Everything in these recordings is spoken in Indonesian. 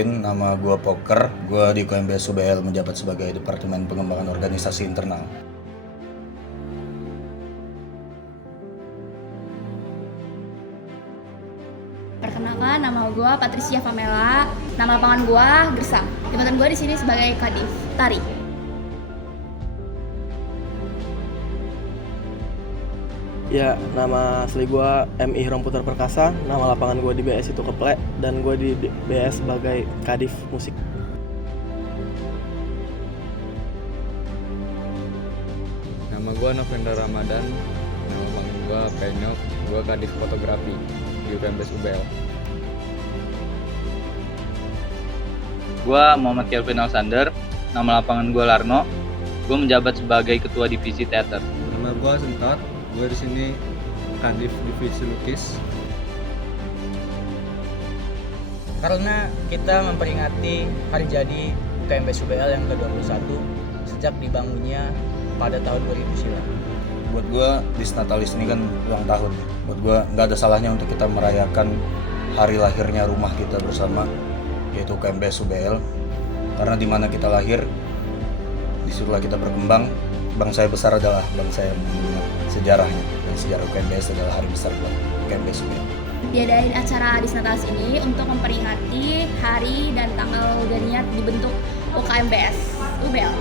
Kenalin, nama gue Poker. Gue di UKMBS UBL menjabat sebagai Departemen Pengembangan Organisasi Internal. Perkenalkan, nama gue Patricia Pamela. Nama lapangan gue Gersang. Jabatan gue di sini sebagai Kadif Tari. Ya, nama asli gue M. Ihram Putra Perkasa, nama lapangan gue di BS itu Keplek, dan gue di BS sebagai Kadif Musik. Nama gue Novendra Ramadan, nama panggung gue Penyok, gue Kadif Fotografi di UKMBS UBL. Gue Muhammad Kelvin Alexander, nama lapangan gue Larno, gue menjabat sebagai Ketua Divisi Teater. Nama gue Sentot, gue di sini Kadif Divisi Lukis. Karena kita memperingati hari jadi UKMBS UBL yang ke-21 sejak dibangunnya pada tahun 2000 silam. Buat gue, Disnatalis ini kan ulang tahun. Buat gue nggak ada salahnya untuk kita merayakan hari lahirnya rumah kita bersama, yaitu UKMBS UBL. Karena di mana kita lahir, disitulah kita berkembang. Bangsa yang besar adalah bangsa yang mengenal sejarahnya, dan sejarah UKMBS adalah hari besar buat UKMBS UBL. Diadain acara Disnatalis ini untuk memperingati hari dan tanggal jadinya dibentuk UKMBS UBL.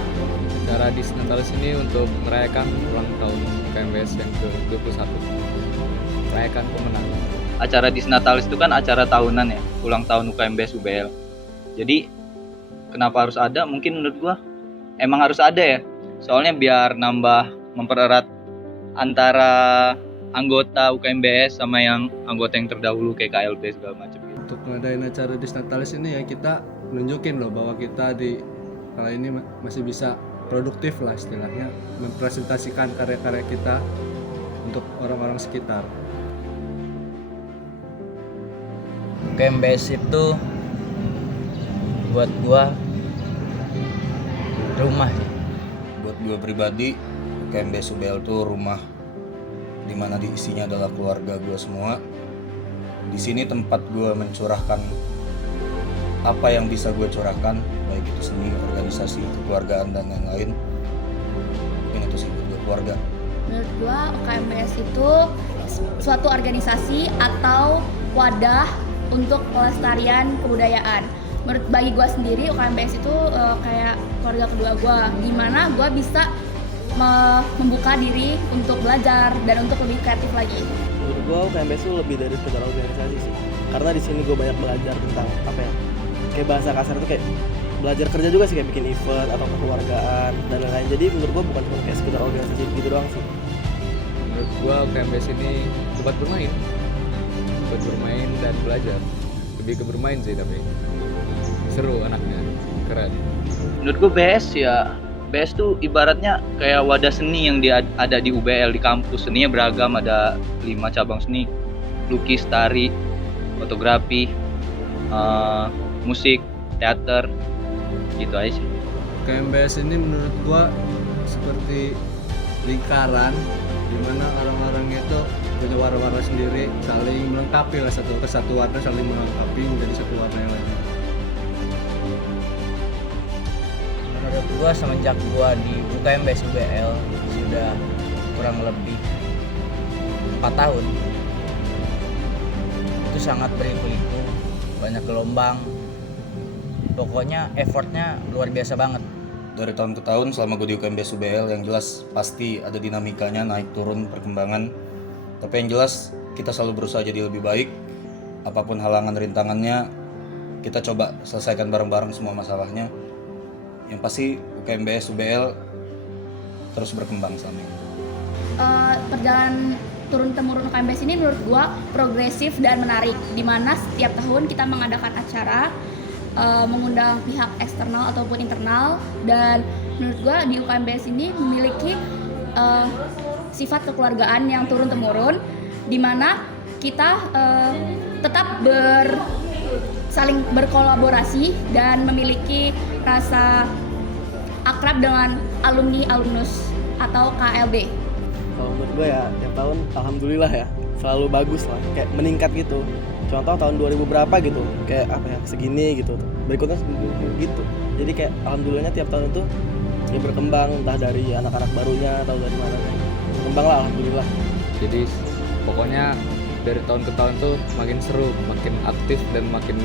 Acara Disnatalis ini untuk merayakan ulang tahun UKMBS yang ke-21. Merayakan kemenangan. Acara Disnatalis itu kan acara tahunan ya, ulang tahun UKMBS UBL. Jadi kenapa harus ada? Mungkin menurut gue emang harus ada ya. Soalnya biar nambah mempererat antara anggota UKMBS sama yang anggota yang terdahulu kayak KLB segala macam gitu. Untuk ngadain acara Disnatalis ini ya kita nunjukin loh bahwa kita di kala ini masih bisa produktif lah istilahnya, mempresentasikan karya-karya kita untuk orang-orang sekitar. UKMBS itu buat gua rumah. Buat gue pribadi, UKMBS UBL itu rumah dimana diisinya adalah keluarga gue semua. Di sini tempat gue mencurahkan apa yang bisa gue curahkan, baik itu seni, organisasi, kekeluargaan, dan lain-lain. Mungkin itu sih buat gue, keluarga. Menurut gue UKMBS itu suatu organisasi atau wadah untuk pelestarian kebudayaan. Bagi gue sendiri UKMBS itu kayak keluarga kedua gue, dimana gue bisa membuka diri untuk belajar dan untuk lebih kreatif lagi. Menurut gue UKMBS itu lebih dari sekedar organisasi sih, karena di sini gue banyak belajar tentang apa ya, kayak bahasa kasar itu kayak belajar kerja juga sih, kayak bikin event atau kekeluargaan dan lain-lain. Jadi menurut gue bukan cuma kayak sekedar organisasi gitu doang sih. Menurut gue UKMBS ini tempat bermain dan belajar. Lebih ke bermain sih, tapi seru anaknya, keren. Menurut gue BS tuh ibaratnya kayak wadah seni yang ada di UBL di kampus. Seninya beragam, ada 5 cabang seni: lukis, tari, fotografi, musik, teater, gitu aja sih. UKMBS ini menurut gua seperti lingkaran di mana orang-orang itu punya warna-warna sendiri, saling melengkapi lah, satu warna saling melengkapi menjadi satu warna yang lain. Menurut gua semenjak gua di UKMBS UBL sudah kurang lebih 4 tahun, itu sangat berliku-liku, banyak gelombang, pokoknya effortnya luar biasa banget. Dari tahun ke tahun selama gue di UKMBS UBL, yang jelas pasti ada dinamikanya, naik turun perkembangan. Tapi yang jelas kita selalu berusaha jadi lebih baik. Apapun halangan rintangannya, kita coba selesaikan bareng-bareng semua masalahnya. Yang pasti UKMBS UBL terus berkembang selama ini. Perjalanan turun-temurun UKMBS ini menurut gua progresif dan menarik, di mana setiap tahun kita mengadakan acara, mengundang pihak eksternal ataupun internal, dan menurut gua di UKMBS ini memiliki sifat kekeluargaan yang turun-temurun, di mana kita tetap saling berkolaborasi dan memiliki rasa akrab dengan alumni-alumnus atau KLB. Kalau menurut gue ya tiap tahun alhamdulillah ya selalu bagus lah, kayak meningkat gitu. cuma tahu tahun 2000 berapa gitu, kayak apa ya, segini gitu, berikutnya segini gitu. Jadi kayak alhamdulillahnya tiap tahun itu ya berkembang, entah dari anak-anak barunya atau dari mana, berkembang lah alhamdulillah. Jadi pokoknya dari tahun ke tahun tuh makin seru, makin aktif dan makin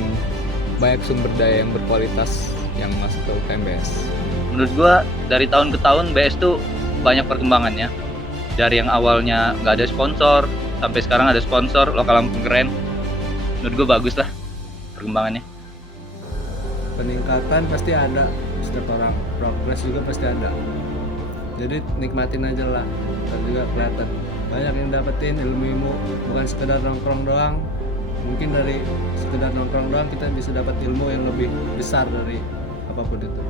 banyak sumber daya yang berkualitas yang masuk ke UKMBS. Menurut gua dari tahun ke tahun BS tuh banyak perkembangannya. Dari yang awalnya nggak ada sponsor sampai sekarang ada sponsor, lokal Lampung keren. Menurut gua bagus lah perkembangannya. Peningkatan pasti ada, setiap orang progres juga pasti ada, jadi nikmatin aja lah. Dan juga kelihatan banyak yang dapetin ilmu bukan sekedar nongkrong doang. Mungkin dari sekedar nongkrong doang kita bisa dapat ilmu yang lebih besar dari apapun itu.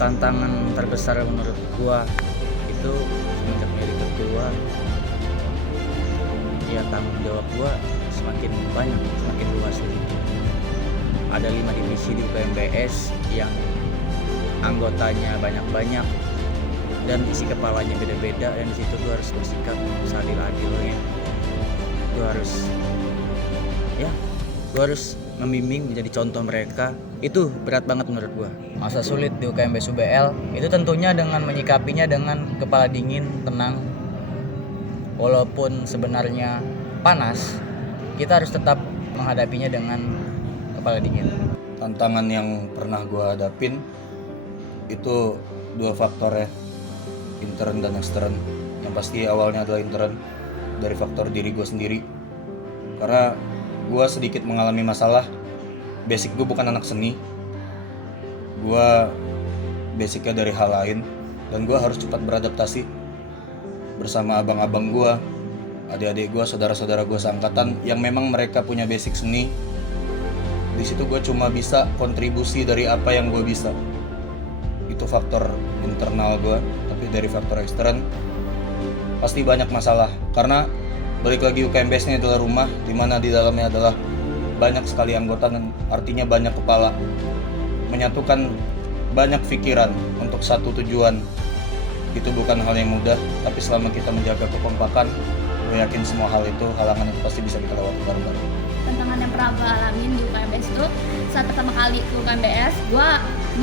Tantangan terbesar menurut gua itu semenjak jadi ketua, ya tanggung jawab gua semakin banyak, semakin luas. Ada 5 divisi di UKMBS yang anggotanya banyak-banyak dan isi kepalanya beda-beda, dan di situ gua harus bersikap seadil-adilnya. Gua harus membimbing, menjadi contoh mereka. Itu berat banget menurut gua. Masa sulit di UKMBS UBL itu tentunya dengan menyikapinya dengan kepala dingin, tenang. Walaupun sebenarnya panas, kita harus tetap menghadapinya dengan kepala dingin. Tantangan yang pernah gue hadapin itu 2 faktor ya, intern dan ekstern. Yang pasti awalnya adalah intern, dari faktor diri gue sendiri, karena gue sedikit mengalami masalah. Basic gue bukan anak seni, gue basicnya dari hal lain, dan gue harus cepat beradaptasi bersama abang-abang gue, adik-adik gue, saudara-saudara gue seangkatan yang memang mereka punya basic seni. Di situ gue cuma bisa kontribusi dari apa yang gue bisa. Itu faktor internal gue. Tapi dari faktor ekstern pasti banyak masalah, karena balik lagi UKMBS ini adalah rumah di mana di dalamnya adalah banyak sekali anggota, dan artinya banyak kepala, menyatukan banyak pikiran untuk satu tujuan. Itu bukan hal yang mudah, tapi selama kita menjaga kekompakan, gue yakin semua hal itu, halangan itu pasti bisa kita lewati bareng-bareng. Tantangan yang pernah gue alamin di UKMBS itu, saat pertama kali ke UKMBS, gue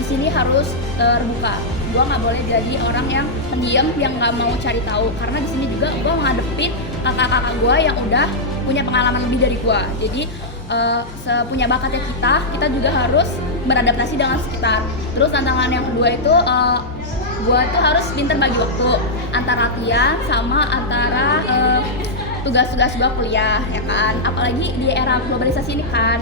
di sini harus terbuka. Gue nggak boleh jadi orang yang pendiam, yang nggak mau cari tahu, karena di sini juga gue ngadepin kakak-kakak gue yang udah punya pengalaman lebih dari gue. Jadi sepunya bakatnya kita juga harus beradaptasi dengan sekitar. Terus tantangan yang kedua itu gue tuh harus pintar bagi waktu antara latihan sama antara tugas-tugas gue kuliah, ya kan. Apalagi di era globalisasi ini kan,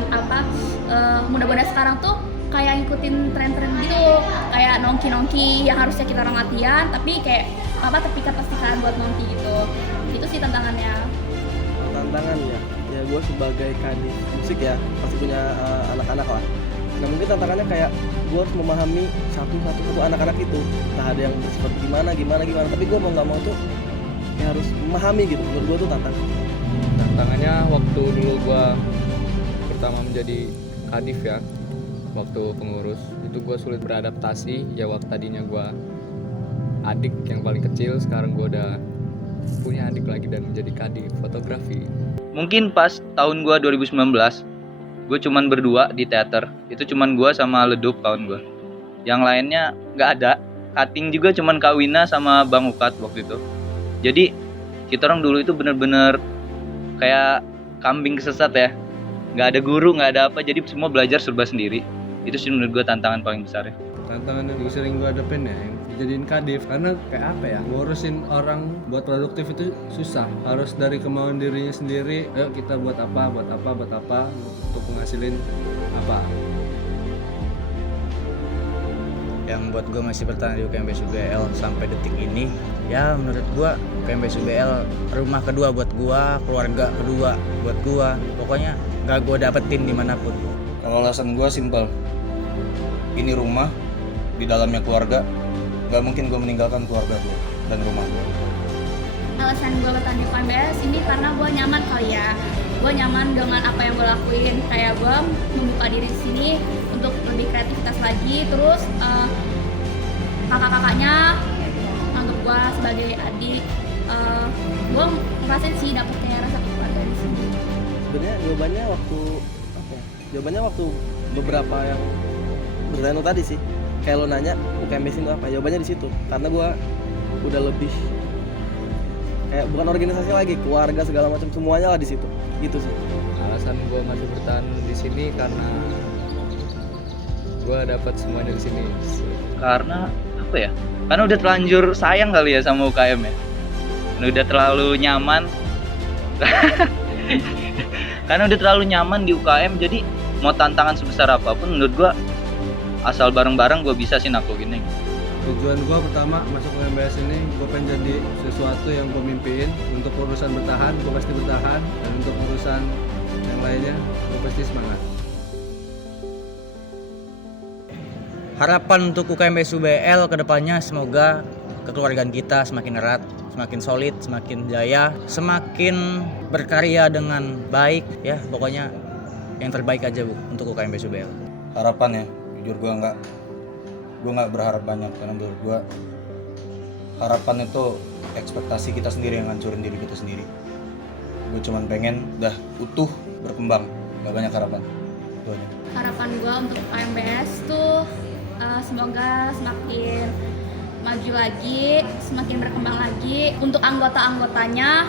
mudah-mudahan sekarang tuh kayak ngikutin tren-tren gitu, kayak nongki-nongki yang harusnya kita orang latihan, tapi kayak terpikat-pastikan buat nongki gitu. Itu sih tantangannya. Tantangannya ya gue sebagai kadis musik ya pasti punya anak-anak lah. Nah mungkin tantangannya kayak gue harus memahami satu anak-anak itu, entah ada yang bersifat gimana, tapi gue mau nggak mau tuh ya harus memahami gitu. Menurut gue tuh Tantangannya waktu dulu gue pertama menjadi kadif ya, waktu pengurus itu gue sulit beradaptasi ya. Waktu tadinya gue adik yang paling kecil, sekarang gue udah punya adik lagi dan menjadi kadif fotografi. Mungkin pas tahun gua 2019, gue cuman berdua di teater. Itu cuman gua sama Ledup kawan gua. Yang lainnya nggak ada. Cutting juga cuman Kak Wina sama Bang Ukat waktu itu. Jadi kita orang dulu itu bener-bener kayak kambing kesesat ya. Nggak ada guru, nggak ada apa. Jadi semua belajar serba sendiri. Itu sih menurut gue tantangan paling besar ya. Tantangan yang sering gue hadapin ya, yang dijadiin kadif, karena kayak apa ya, ngurusin orang buat produktif itu susah. Harus dari kemauan dirinya sendiri. Ayo kita buat apa untuk menghasilin apa. Yang buat gue masih bertahan di UKMBS UBL sampai detik ini, ya menurut gue UKMBS UBL rumah kedua buat gue, keluarga kedua buat gue. Pokoknya gak gue dapetin dimanapun. Kalau alasan gue simpel, ini rumah, di dalamnya keluarga, gak mungkin gue meninggalkan keluarga gue dan rumah gue. Alasan gue bertahan di UKMBS ini karena gue nyaman kali ya. Gue nyaman dengan apa yang gue lakuin, kayak gue membuka diri di sini untuk lebih kreativitas lagi. Terus kakak-kakaknya anggap gue sebagai adik. Gue ngerasain sih dapetnya rasa keluarga. Sebenarnya jawabannya waktu apa ya? Jawabannya waktu beberapa yang bertanya tadi sih. Kayak lo nanya UKMBS itu apa? Jawabannya di situ. Karena gua udah lebih kayak bukan organisasi lagi, keluarga segala macam semuanya lah di situ. Gitu sih. Alasan gue masih bertahan di sini karena gue dapat semuanya di sini. Karena apa ya? Karena udah terlanjur sayang kali ya sama UKM ya. Udah terlalu nyaman. Karena udah terlalu nyaman di UKM, jadi mau tantangan sebesar apapun menurut gua asal bareng-bareng gua bisa sih naklukinnya. Tujuan gue pertama masuk ke MBS ini, gue pengen jadi sesuatu yang gue mimpiin. Untuk urusan bertahan, gue pasti bertahan. Dan untuk urusan yang lainnya, gue pasti semangat. Harapan untuk UKMBS UBL kedepannya semoga kekeluargaan kita semakin erat, semakin solid, semakin jaya, semakin berkarya dengan baik ya, pokoknya yang terbaik aja Bu untuk UKMBS UBL. Harapan ya, jujur gue nggak berharap banyak, karena menurut gue harapan itu ekspektasi kita sendiri yang ngancurin diri kita sendiri. Gue cuman pengen udah utuh berkembang, nggak banyak harapan. Itu aja. Harapan gue untuk KMBS tuh semoga semakin maju lagi, semakin berkembang lagi. Untuk anggota-anggotanya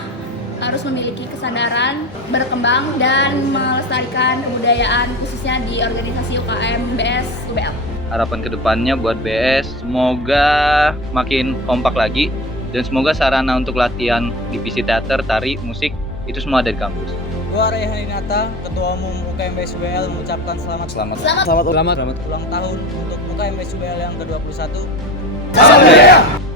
harus memiliki kesadaran berkembang dan melestarikan kebudayaan khususnya di organisasi UKMBS UBL. Harapan kedepannya buat BS semoga makin kompak lagi, dan semoga sarana untuk latihan divisi teater, tari, musik itu semua ada di kampus. Gua Rayhan Inata, Ketua Umum UKMBS UBL mengucapkan selamat Selamat Selamat. ulang tahun untuk UKMBS UBL yang ke-21. Salam jaya.